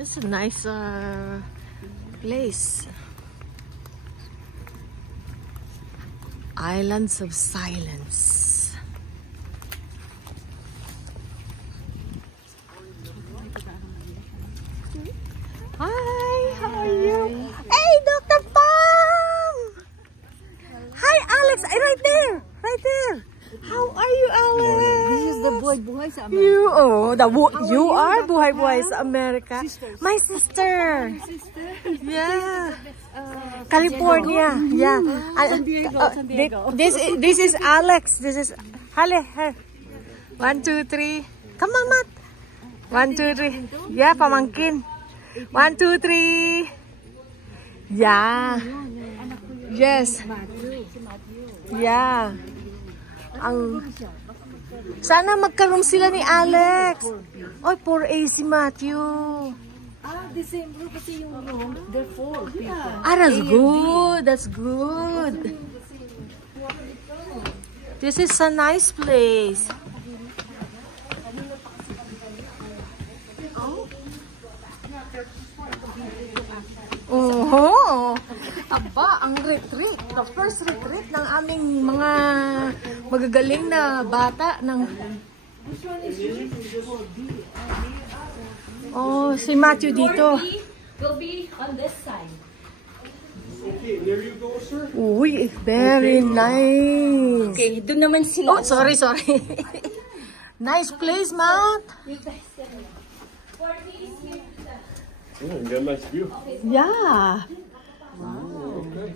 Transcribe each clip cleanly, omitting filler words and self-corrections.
It's a nice place. Islands of Silence. Hi, how are you? Hey, Dr. Pam! Hi, Alex. Right there. Right there. How are you, Alex? This is the Buhay sa Amerika. You are Buhay sa Amerika. Sisters. My sister. Yeah. California. Yeah. San Diego. This is Alex. This is Hale. 1, 2, 3. Come on, Matt. 1, 2, 3. Yeah, pamangkin. 1, 2, 3. Yeah. Yes. Yeah. Sana magkaroon sila ni Alex. Oy, 4A si Matthew. The same room kasi yung room, they're 4 people. That's good. That's good. This is a nice place. Oh, aba, ang retreat. The first retreat ng aming mga magagaling na bata ng... Oh, si Matthew dito. Will be on this side. Okay, there you go, sir. Uy, very nice. Okay, doon naman sila. Oh, sorry. Nice place, Matt. Oh, you got a nice view. Yeah. Okay.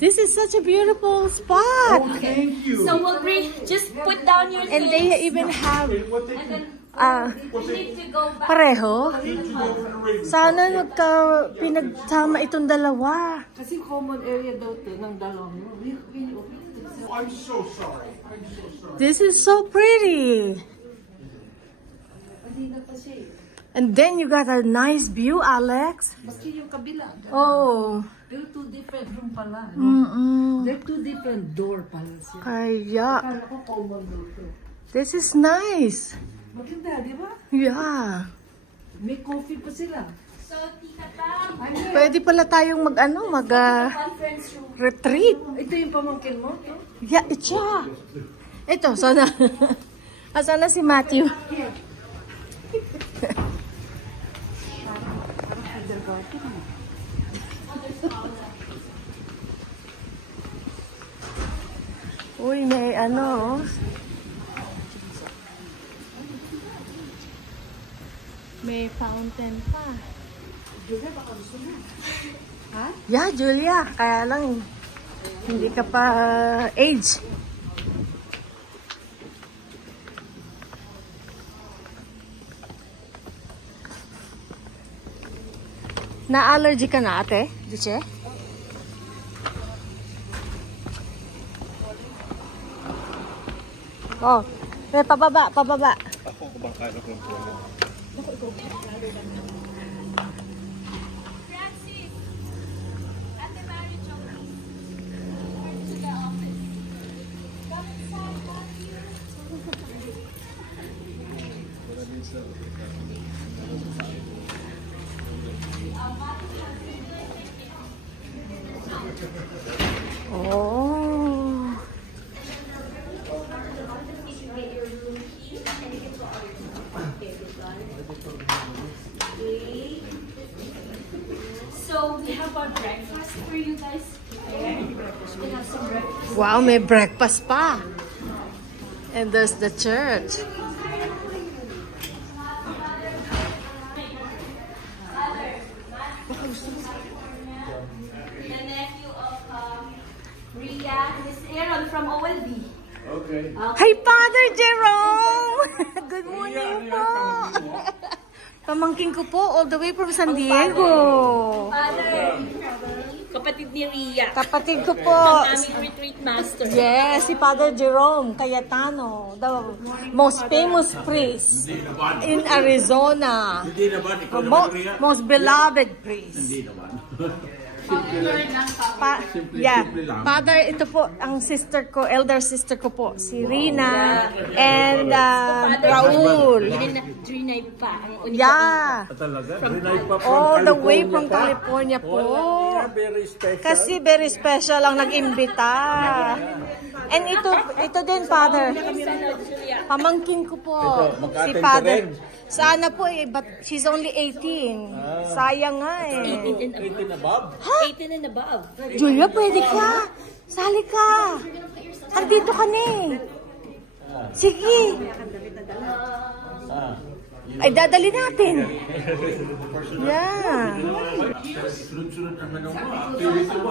This is such a beautiful spot. Thank you. So we'll bring, just put down your And things. they even have What they can, We need to go back. pareho. did you go for the raven? Sana pinagsama itong dalawa. Kasi common area daw to ng dalawang. I'm so sorry. This is so pretty. And then you got a nice view, Alex. Maski yung kabila. Oh. They're 2 different room pala. Mm-mm. They're 2 different door pala siya. Kaya. Kala ko common door to. This is nice. Maganda, di ba? Yeah. May coffee pa sila. So, Tika Tam, Pwede pala tayong conference room. retreat. Ito yung pamangkin mo? To? Yeah, ito, sana. Sana si Matthew. Uy, may may fountain pa. Julia, baka gusto na. Ha? Yeah, Julia. Kaya lang, hindi ka pa age. Na-allergy ka na, ate? Dice? Oh, pababa. Ako kumakain ako ng tuwa. Francis, Ate Mary Jo, to the office. Come inside, Matthew. Oh. So we have our breakfast for you guys. We have some breakfast. Wow, may breakfast pa. And there's the church. The nephew of Rhea, Miss Aaron from OLB. Okay. Hi, Father Jerome! Good morning po! Pamangkin ko po, all the way from San Diego. Father, kapatid ni Rhea. Kapatid ko po. Ang aming retreat master. Yes, si Father Jerome Cayetano, the most famous priest in Arizona. Hindi naman, ikaw naman, Mo- Rhea. most beloved priest. Hindi naman. Yeah. Father, ito po, ang sister ko, elder sister ko po, si Rina and Raul. Trinay pa. Ang unika. Yeah. Talaga? Rinay pa from All the way California from pa? California po. Very special. Kasi very special ang nag-imbita. And ito din, Father. Pamangkin ko po. Si mag-attend Father. ka rin. Sana po eh, but she's only 18. Sayang nga eh. 18 above? 18 and above. Julia, pwede ka. Sali ka. Andito ka na eh. Sige. Ay, dadali natin. Yeah. Sunod-sunod ang ano mo. Activity mo.